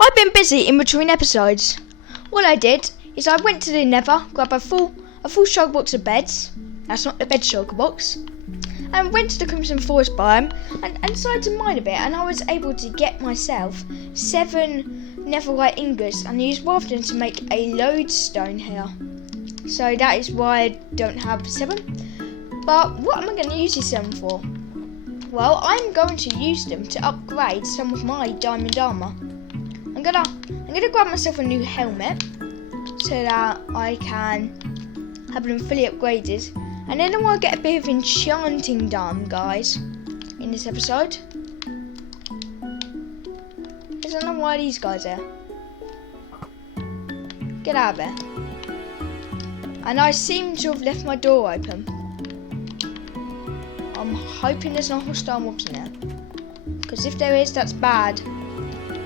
I've been busy in between episodes. What I did is I went to the Nether, grabbed a full shulker box of beds. That's not the bed shulker box. And went to the Crimson Forest biome and decided to mine a bit, and I was able to get myself 7 netherite ingots and used one of them to make a lodestone here. So that is why I don't have 7. But what am I going to use these 7 for? Well, I'm going to use them to upgrade some of my diamond armour. I'm gonna grab myself a new helmet so that I can have them fully upgraded. And then I want to get a bit of enchanting done, guys, in this episode. There's another one of these guys there. Get out of there. And I seem to have left my door open. I'm hoping there's no hostile mobs in there, because if there is, that's bad.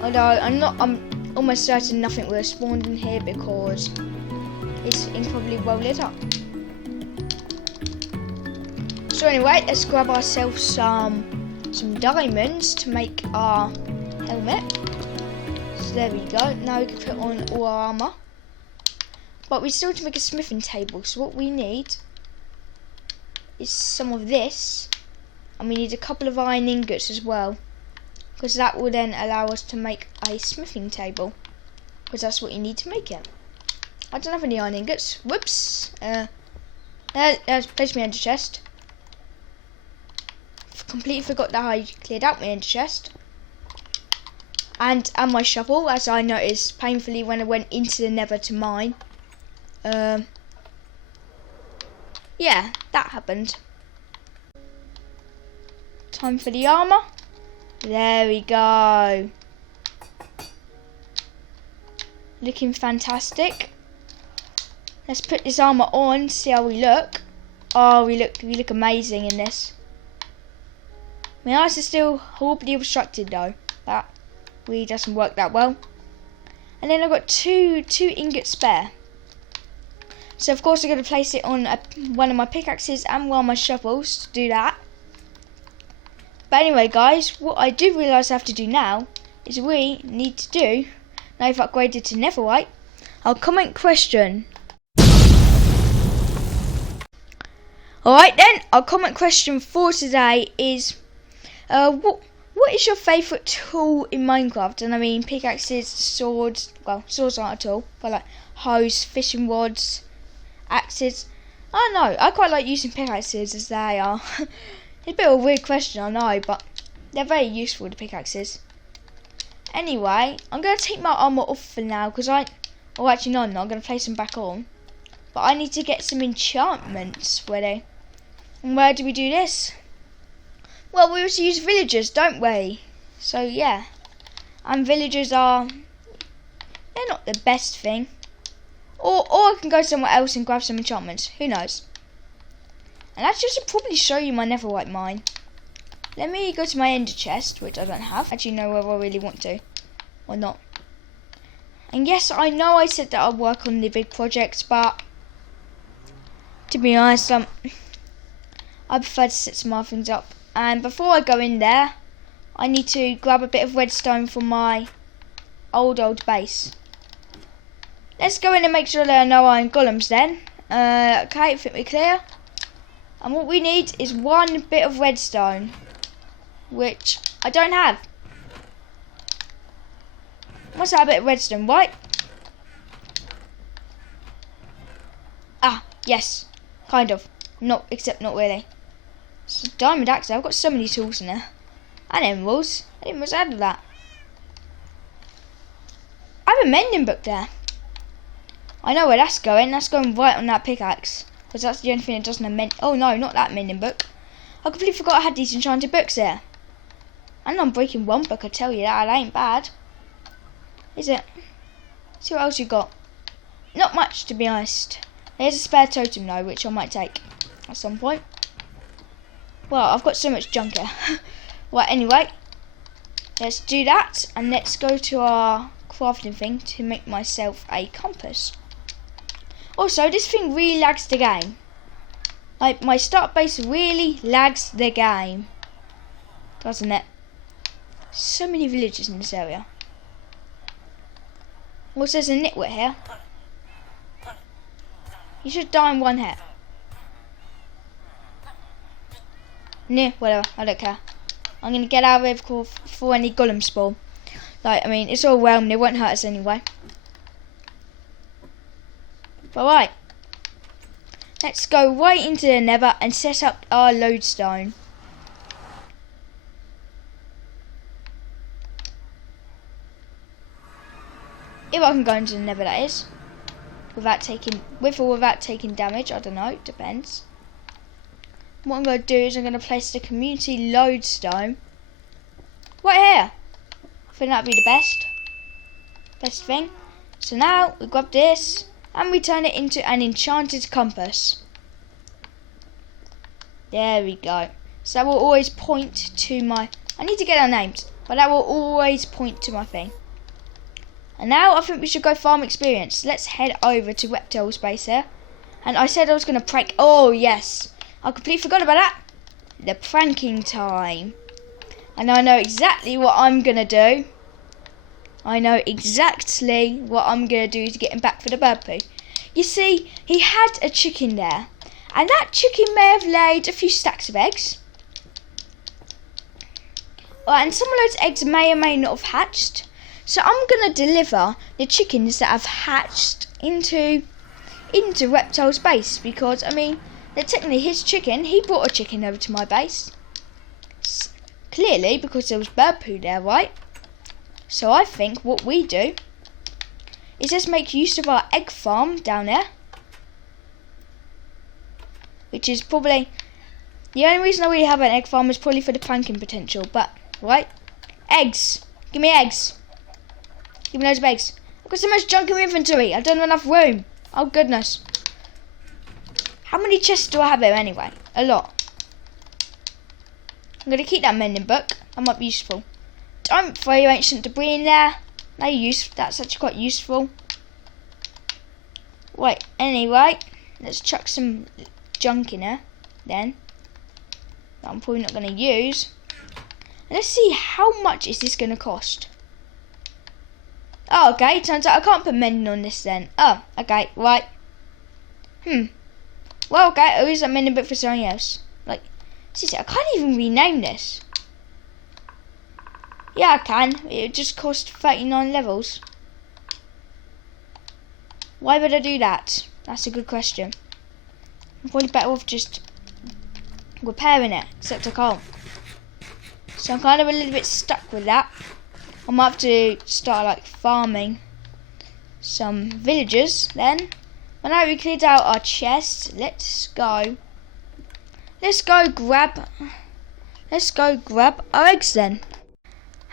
Although I'm almost certain nothing will have spawned in here because it's incredibly well lit up. So anyway, let's grab ourselves some diamonds to make our helmet. So there we go. Now we can put on all our armour. But we still need to make a smithing table. So what we need is some of this, and we need a couple of iron ingots as well, because that will then allow us to make a smithing table, because that's what you need to make it. I don't have any iron ingots. Whoops. Place my ender chest. Completely forgot that I cleared out my ender chest. And my shovel, as I noticed painfully when I went into the Nether to mine. Yeah, that happened. Time for the armour. There we go. Looking fantastic. Let's put this armour on, see how we look. Oh, we look amazing in this. My eyes are still horribly obstructed though. That really doesn't work that well. And then I've got two ingots spare. So of course I'm going to place it on one of my pickaxes and one of my shovels to do that. But anyway guys, what I do realise I have to do now is we need to do, now I've upgraded to netherite, our comment question. Alright then, our comment question for today is, what is your favourite tool in Minecraft? And I mean pickaxes, swords, well swords aren't a tool, but like hoes, fishing rods, axes. I don't know, I quite like using pickaxes as they are. It's a bit of a weird question, I know, but they're very useful, the pickaxes. Anyway, I'm going to take my armour off for now, because actually no, I'm not, I'm going to place them back on. But I need to get some enchantments ready. And where do we do this? Well, we also use villagers, don't we? So yeah, and villagers they're not the best thing. Or I can go somewhere else and grab some enchantments, who knows. And that's just to probably show you my netherite mine. Let me go to my ender chest, which I don't have. Actually, no, whether I really want to or not. And yes, I know I said that I'd work on the big projects, but to be honest, I prefer to set some other things up. And before I go in there, I need to grab a bit of redstone from my old base. Let's go in and make sure there are no iron golems then. Okay, think we're clear. And what we need is one bit of redstone, which I don't have. What's that bit of redstone, right? Ah, yes, kind of. Not, except not really. It's a diamond axe. I've got so many tools in there. And emeralds. I didn't much add to that. I have a mending book there. I know where that's going. That's going right on that pickaxe. Because that's the only thing that doesn't have mend. Oh no, not that mending book. I completely forgot I had these enchanted books there. And I'm breaking one book, I tell you that. It ain't bad. Is it? See what else you got. Not much, to be honest. There's a spare totem though, which I might take at some point. Well, I've got so much junk here. Well, anyway. Let's do that. And let's go to our crafting thing to make myself a compass. Also, this thing really lags the game. Like, my start base really lags the game. Doesn't it? So many villagers in this area. Also, there's a nitwit here. You should die in one hit. Nah, whatever, I don't care. I'm gonna get out of here before any golems spawn. Like, I mean, it's all realm, it won't hurt us anyway. But right. Let's go right into the nether and set up our lodestone. If I can go into the nether, that is. With or without taking damage, I don't know, it depends. What I'm going to do is I'm going to place the community lodestone right here. I think that would be the best thing. So now we grab this and we turn it into an enchanted compass. There we go. So that will always point to my... I need to get our names, but that will always point to my thing. And now I think we should go farm experience. Let's head over to reptile space here. And I said I was going to prank... Oh, yes. I completely forgot about that. The pranking time. And I know exactly what I'm going to do. I know exactly what I'm going to do to get him back for the bird poo. You see, he had a chicken there. And that chicken may have laid a few stacks of eggs. And some of those eggs may or may not have hatched. So I'm going to deliver the chickens that have hatched into reptile's base. Because, I mean, they're technically his chicken. He brought a chicken over to my base. Clearly, because there was bird poo there, right? So I think what we do is just make use of our egg farm down there. Which is probably... The only reason I really have an egg farm is probably for the pranking potential. But, right? Eggs. Give me eggs. Give me loads of eggs. I've got so much junk in my inventory. I don't have enough room. Oh, goodness. How many chests do I have here anyway? A lot. I'm going to keep that mending book. That might be useful. Don't throw your ancient debris in there. That's actually quite useful. Right, anyway. Let's chuck some junk in there. Then. That I'm probably not going to use. Let's see how much is this going to cost. Oh, okay. Turns out I can't put mending on this then. Oh, okay. Right. Well, okay. I'll use that mending book for something else. Like, seriously, I can't even rename this. Yeah, I can. It just cost 39 levels. Why would I do that? That's a good question. I'm probably better off just repairing it, except I can't. So I'm kind of a little bit stuck with that. I might have to start like farming some villagers then. But now we cleared out our chests, let's go grab our eggs then.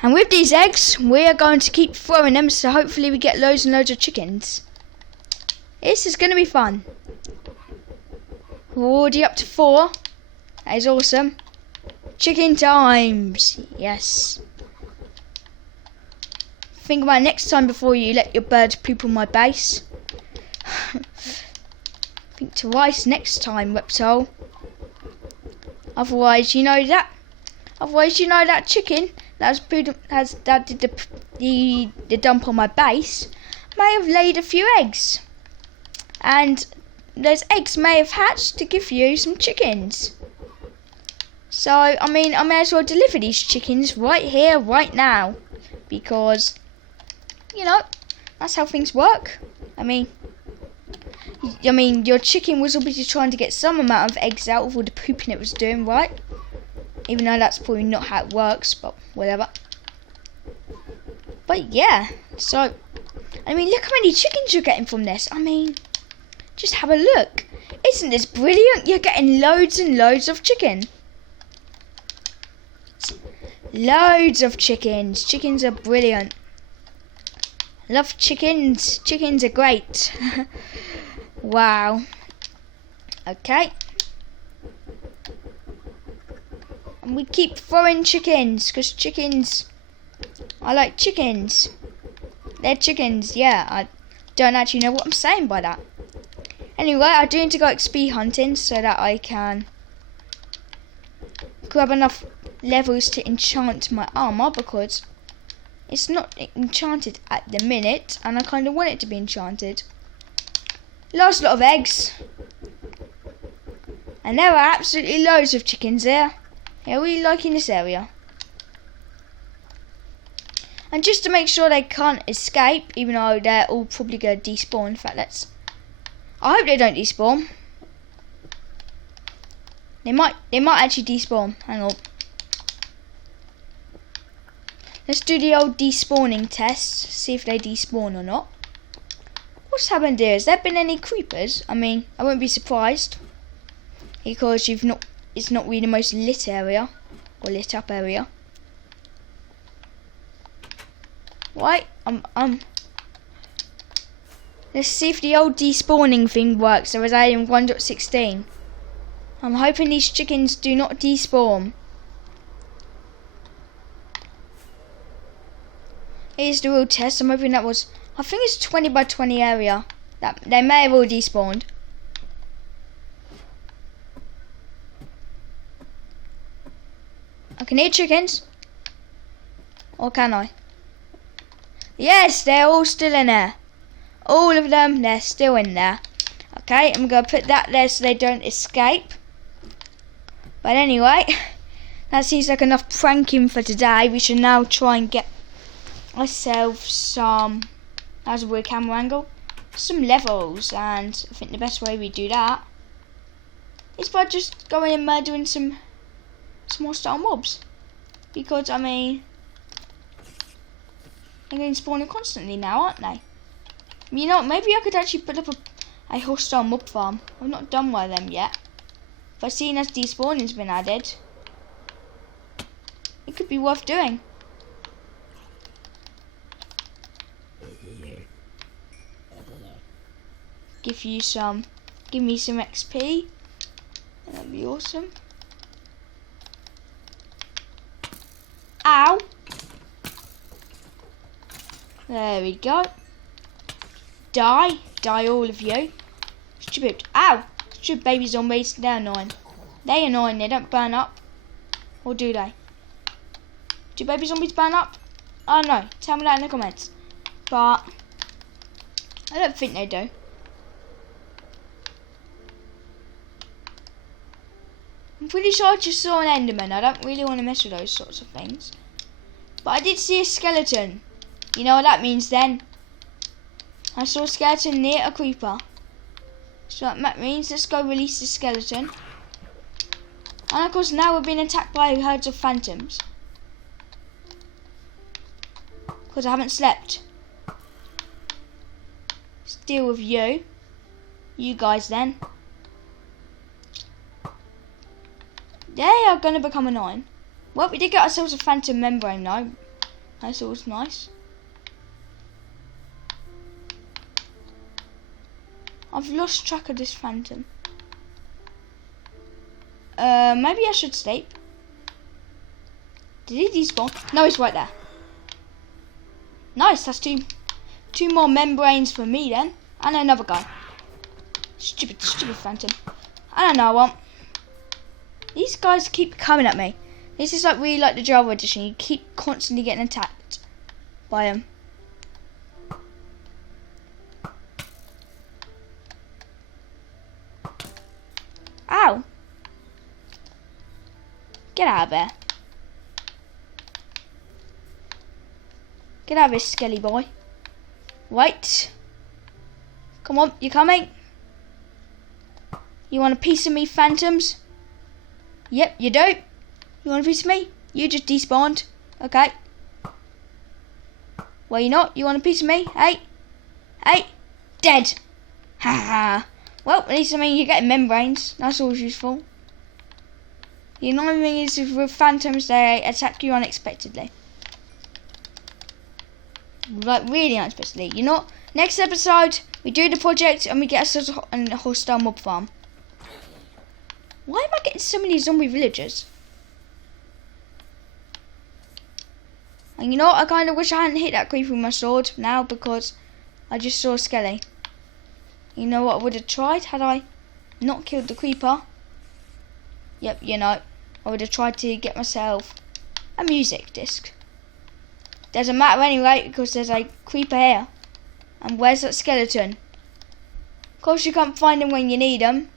And with these eggs, we are going to keep throwing them, so hopefully we get loads and loads of chickens. This is going to be fun. We're already up to 4. That is awesome. Chicken times. Yes. Think about it next time before you let your birds poop on my base. Think twice next time, reptile. Otherwise, you know that chicken that did the dump on my base may have laid a few eggs, and those eggs may have hatched to give you some chickens. So I mean, I may as well deliver these chickens right here, right now, because you know that's how things work. I mean, your chicken was obviously trying to get some amount of eggs out of all the pooping it was doing, right? Even though that's probably not how it works, but whatever. But yeah, so, I mean, look how many chickens you're getting from this. I mean, just have a look. Isn't this brilliant? You're getting loads and loads of chicken. Loads of chickens. Chickens are brilliant. Love chickens. Chickens are great. Wow. Okay. And we keep throwing chickens, because chickens, I like chickens. They're chickens, yeah. I don't actually know what I'm saying by that. Anyway, I do need to go XP hunting so that I can grab enough levels to enchant my armor because it's not enchanted at the minute, and I kind of want it to be enchanted. Last lot of eggs. And there are absolutely loads of chickens here. Yeah, we like in this area. And just to make sure they can't escape, even though they're all probably going to despawn. In fact, I hope they don't despawn. They might actually despawn. Hang on. Let's do the old despawning test. See if they despawn or not. What's happened here? Has there been any creepers? I mean, I won't be surprised. Because it's not really the most lit area. Or lit up area. Right, let's see if the old despawning thing works. I was adding 1.16. I'm hoping these chickens do not despawn. Here's the real test. I'm hoping that was, I think it's 20 by 20 area. That they may have all despawned. I can hear chickens. Or can I? Yes, they're all still in there. All of them, they're still in there. Okay, I'm going to put that there so they don't escape. But anyway, that seems like enough pranking for today. We should now try and get ourselves some, as a weird camera angle, some levels. And I think the best way we do that is by just going and murdering some hostile mobs. Because, I mean, they're going to spawn constantly now, aren't they? You know, maybe I could actually put up a hostile mob farm. I've not done one of them yet. But seeing as despawning's been added, it could be worth doing. Give me some XP. That'd be awesome. Ow! There we go. Die all of you. Stupid. Ow! Stupid baby zombies. They're annoying. They're annoying. They don't burn up. Or do they? Do baby zombies burn up? Oh no. Tell me that in the comments. But I don't think they do. I'm pretty sure I just saw an enderman. I don't really want to mess with those sorts of things. But I did see a skeleton. You know what that means then? I saw a skeleton near a creeper. So that means let's go release the skeleton. And of course now we're being attacked by herds of phantoms. Because I haven't slept. Let's deal with you. You guys then. They are going to become annoying. Well, we did get ourselves a phantom membrane though. That's always nice. I've lost track of this phantom. Maybe I should sleep. Did he despawn? No, he's right there. Nice, that's two more membranes for me then. And another guy. Stupid phantom. And another one. These guys keep coming at me. This is like really like the Java edition. You keep constantly getting attacked by them. Ow! Get out of there. Get out of here, skelly boy. Wait. Come on, you coming? You want a piece of me, phantoms? Yep, you do. You want a piece of me? You just despawned. Okay. Well, you're not. You want a piece of me? Hey? Hey? Dead. Ha ha. Well, at least, I mean, you're getting membranes. That's always useful. The annoying thing is with phantoms, they attack you unexpectedly. Like, really unexpectedly. You know, next episode, we do the project and we get ourselves a hostile mob farm. Why am I getting so many zombie villagers? And you know what? I kind of wish I hadn't hit that creeper with my sword now because I just saw a skelly. You know what I would have tried had I not killed the creeper? Yep, you know. I would have tried to get myself a music disc. Doesn't matter anyway, because there's a creeper here. And where's that skeleton? Of course you can't find him when you need him.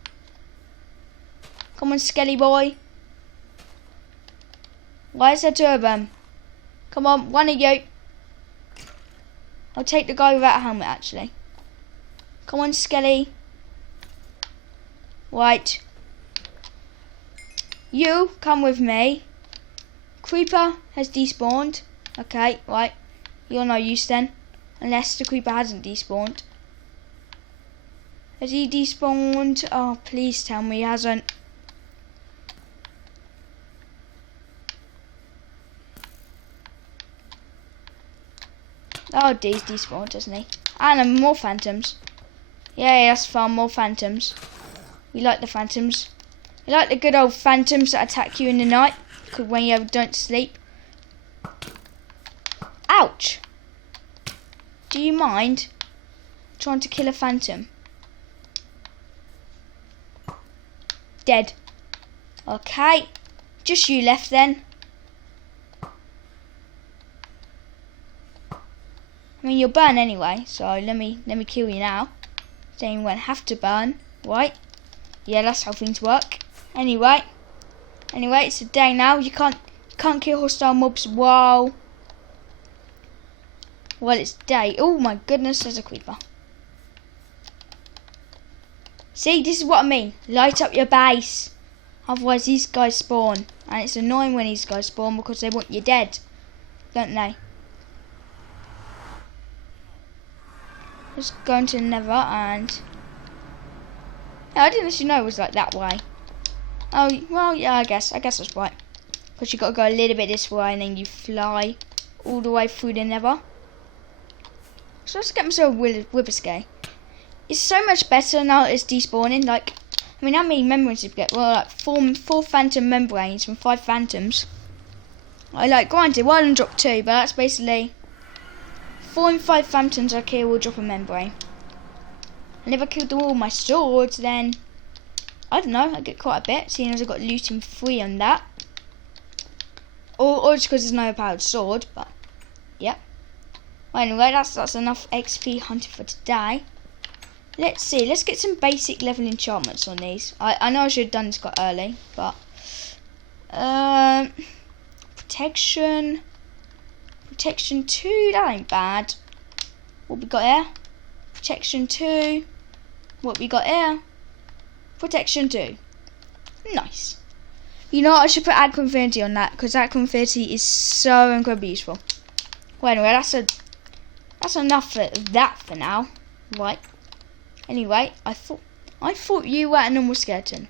Come on, Skelly boy. Why is there two of them? Come on, one of you. I'll take the guy without a helmet, actually. Come on, Skelly. Right. You, come with me. Creeper has despawned. Okay, right. You're no use then. Unless the creeper hasn't despawned. Has he despawned? Oh, please tell me he hasn't. Oh, he's despawned, doesn't he? And more phantoms. Yeah, that's fun, more phantoms. We like the phantoms. We like the good old phantoms that attack you in the night when you don't sleep. Ouch! Do you mind trying to kill a phantom? Dead. Okay. Just you left then. I mean, you'll burn anyway, so let me kill you now. Then you won't have to burn, right? Yeah, that's how things work. Anyway, it's a day now. You can't kill hostile mobs while it's day. Oh my goodness, there's a creeper. See, this is what I mean. Light up your base. Otherwise, these guys spawn, and it's annoying when these guys spawn because they want you dead, don't they? Just going to the nether and... Yeah, I didn't actually know it was like that way. Oh, well, yeah, I guess that's right. Because you got to go a little bit this way and then you fly all the way through the nether. So let's get myself a Wibberscay. It's so much better now that it's despawning. Like, I mean, how many membranes did you get? Well, like four phantom membranes from 5 phantoms. Granted, one of them dropped 2, but that's basically 4 and 5 phantoms I kill will drop a membrane. And if I killed all my swords, then I don't know, I get quite a bit, seeing as I got looting 3 on that. Or just because there's no powered sword, but yeah. Well, anyway, that's enough XP hunting for today. Let's see, let's get some basic level enchantments on these. I know I should have done this quite early, but protection 2, that ain't bad. What we got here? Protection 2. What we got here? Protection 2. Nice. You know what, I should put Aqua Infinity on that, because Aqua Infinity is so incredibly useful. Well, anyway, that's enough for that for now. Right. Anyway, I thought you were a normal skeleton.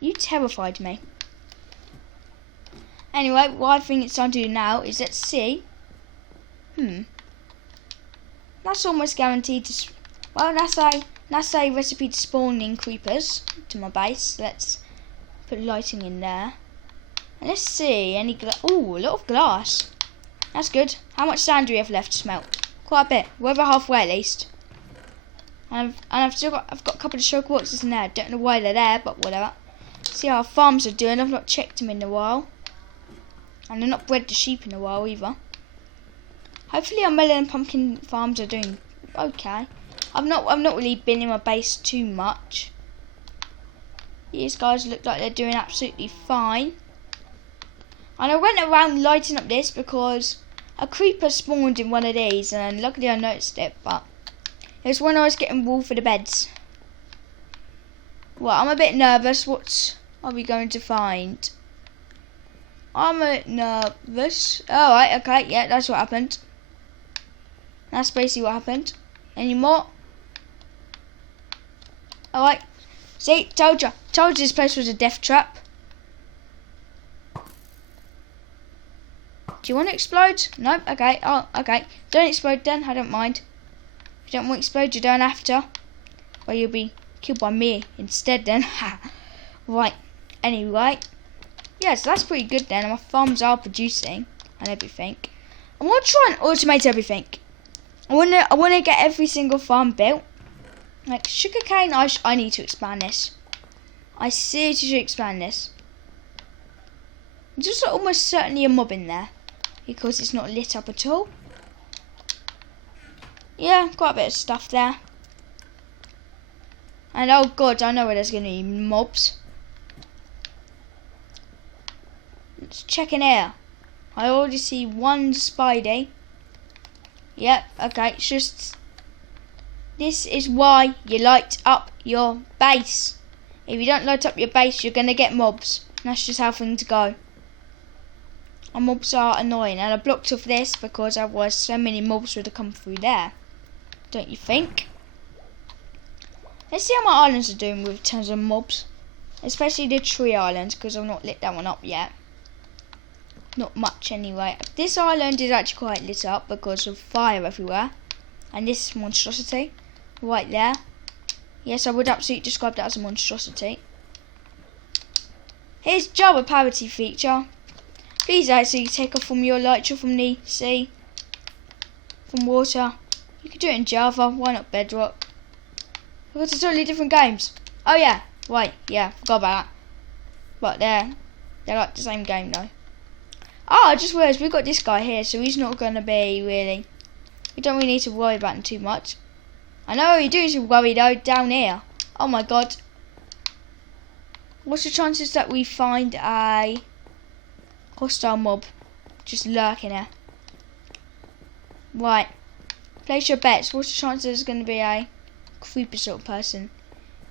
You terrified me. Anyway, what I think it's time to do now is let's see. That's almost guaranteed to. Well, that's a recipe to spawning creepers to my base. Let's put lighting in there. And let's see any. Ooh, a lot of glass. That's good. How much sand do we have left to smelt? Quite a bit. We're over halfway at least. And I've got a couple of choke boxes in there. Don't know why they're there, but whatever. See how our farms are doing. I've not checked them in a while, and I've not bred the sheep in a while either. Hopefully our melon and pumpkin farms are doing okay. I've not really been in my base too much. These guys look like they're doing absolutely fine. And I went around lighting up this because a creeper spawned in one of these, and luckily I noticed it, but it was when I was getting wool for the beds. Well, I'm a bit nervous. What are we going to find? I'm a bit nervous. Oh, right, okay, yeah, that's what happened. That's basically what happened. Any more? Alright. See, told you this place was a death trap. Do you want to explode? Nope, okay. Oh, okay. Don't explode then, I don't mind. If you don't want to explode, you don't have to. Well, you'll be killed by me instead then. Right. Anyway. Yeah, so that's pretty good then. My farms are producing and everything. I want to try and automate everything. I want to get every single farm built. Like sugarcane, I need to expand this. I seriously should expand this. There's also almost certainly a mob in there because it's not lit up at all. Yeah, quite a bit of stuff there. And oh god, I know where there's going to be mobs. Let's check in here. I already see one Spidey. Yep, okay, it's just... This is why you light up your base. If you don't light up your base, you're going to get mobs. That's just how things go. And mobs are annoying. And I blocked off this because otherwise so many mobs would have come through there. Don't you think? Let's see how my islands are doing with tons of mobs. Especially the tree island, because I've not lit that one up yet. Not much anyway. This island is actually quite lit up because of fire everywhere. And this monstrosity right there. Yes, I would absolutely describe that as a monstrosity. Here's Java parity feature. Please actually take off from your light from the sea. From water. You could do it in Java, why not Bedrock? Because it's totally different games. Oh yeah, right, yeah, forgot about that. But they're like the same game though. Oh, I just realised we've got this guy here, so he's not going to be really... We don't really need to worry about him too much. I know what you do to worry though, down here. Oh my god. What's the chances that we find a hostile mob just lurking here? Right. Place your bets. What's the chance there's going to be a creeper sort of person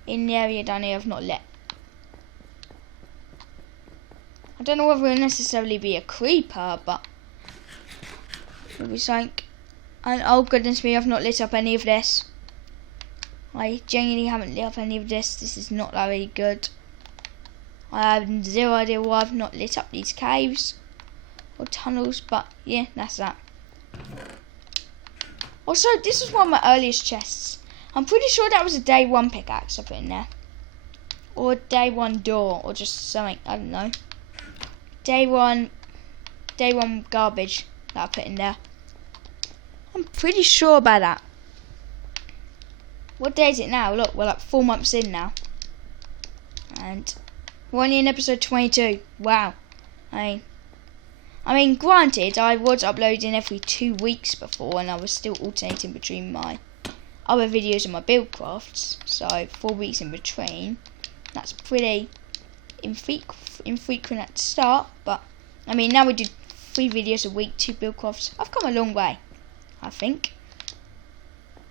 in the area down here I've not lit? I don't know whether it'll necessarily be a creeper, but it'll be something. And oh goodness me, I've not lit up any of this. I genuinely haven't lit up any of this. This is not very good. I have zero idea why I've not lit up these caves or tunnels, but yeah, that's that. Also, this was one of my earliest chests. I'm pretty sure that was a day 1 pickaxe I put in there. Or a day 1 door, or just something, I don't know. Day one garbage that I put in there. I'm pretty sure about that. What day is it now? Look, we're like 4 months in now. And we're only in episode 22. Wow. I mean, granted, I was uploading every 2 weeks before, and I was still alternating between my other videos and my Buildcrafts. So 4 weeks in between. That's pretty infrequent at the start, but I mean, now we do 3 videos a week, 2 Buildcrafts. I've come a long way, I think.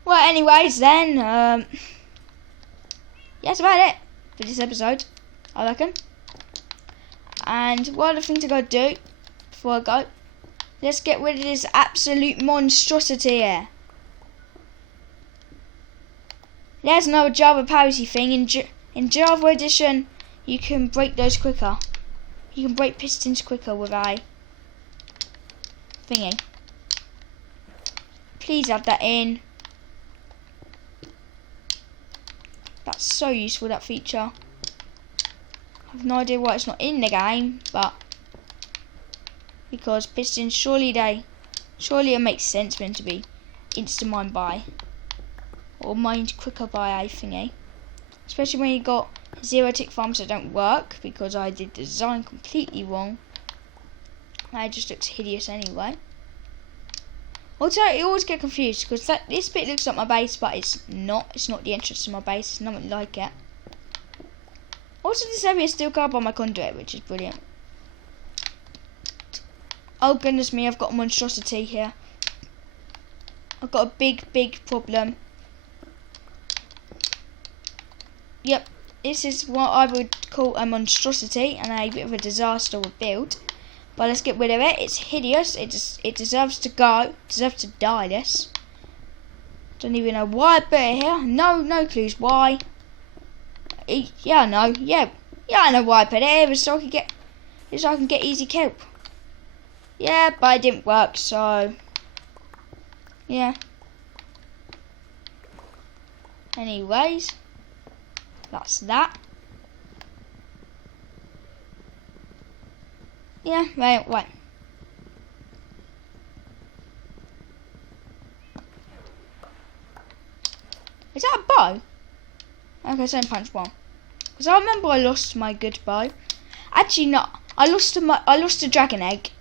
Well, anyways, then, yeah, that's about it for this episode, I reckon. And one other thing to go do before I go, let's get rid of this absolute monstrosity here. There's no Java parity thing. In Java Edition, you can break those quicker. You can break pistons quicker with a thingy. Please add that in. That's so useful, that feature. I have no idea why it's not in the game, but because pistons, surely it makes sense for them to be instant mined by or mined quicker by a thingy. Especially when you got 0 tick farms that don't work because I did the design completely wrong. And it just looks hideous anyway. Also, I always get confused because this bit looks like my base, but it's not. It's not the entrance to my base. It's nothing like it. Also, this area is still covered by my conduit, which is brilliant. Oh goodness me, I've got a monstrosity here. I've got a big problem. Yep, this is what I would call a monstrosity and a bit of a disaster with build. But let's get rid of it. It's hideous. It deserves to go. It deserves to die. This. Don't even know why I put it here. No clues why. Yeah, I know. Yeah, I know why I put it here. So I can get easy kill. Yeah, but it didn't work. So yeah. Anyways, that's that. Yeah, right. Is that a bow? Okay, same punch one. Because I remember I lost my good bow. Actually, not. I lost a dragon egg.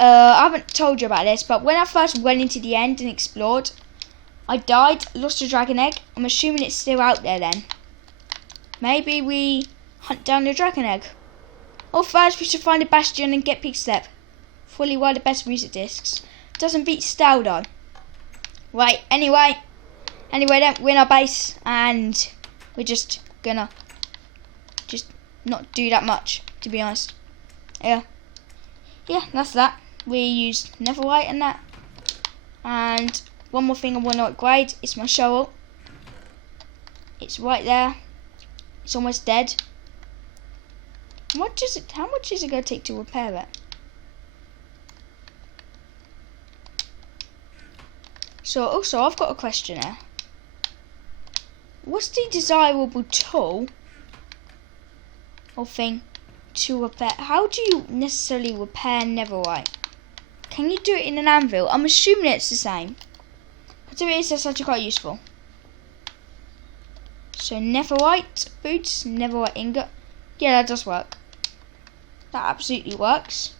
I haven't told you about this, but when I first went into the end and explored, I died, lost a dragon egg. I'm assuming it's still out there then. Maybe we hunt down the dragon egg. Or first we should find a bastion and get pig step. Fully one of the best music discs. Doesn't beat style though. Right, anyway then we're in our base and we're just gonna not do that much, to be honest. Yeah, that's that. We used netherite and that. And one more thing I want to upgrade is my shovel. It's right there. It's almost dead. How much is it going to take to repair it? So also I've got a question here. What's the desirable tool or thing to repair? How do you necessarily repair netherite? Can you do it in an anvil? I'm assuming it's the same. But if it is, that's actually quite useful. So netherite boots, netherite ingot. Yeah, that does work. That absolutely works.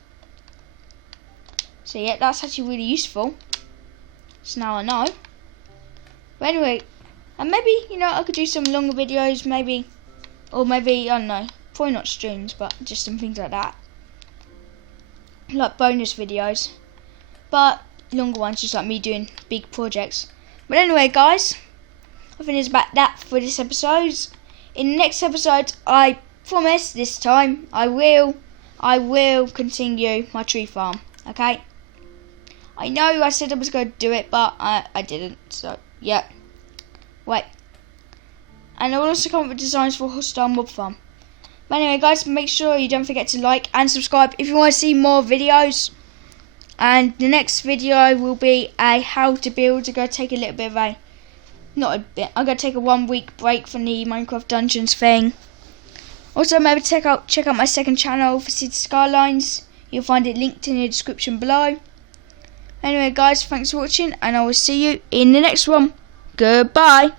So yeah, that's actually really useful. So now I know. But anyway, and maybe, I could do some longer videos, maybe. Or maybe, I don't know, probably not streams, but just some things like that. Like bonus videos. But longer ones, just like me doing big projects. But anyway, guys, I think it's about that for this episode. In the next episode, I promise this time, I will continue my tree farm, okay? I know I said I was going to do it, but I didn't, so, yeah. Wait. And I will also come up with designs for a hostile mob farm. But anyway, guys, make sure you don't forget to like and subscribe if you want to see more videos. And the next video will be a how to build. I'm going to take a little bit of I'm going to take a 1 week break from the Minecraft Dungeons thing. Also, maybe check out my second channel for City Skylines. You'll find it linked in the description below. Anyway, guys, thanks for watching, and I will see you in the next one. Goodbye.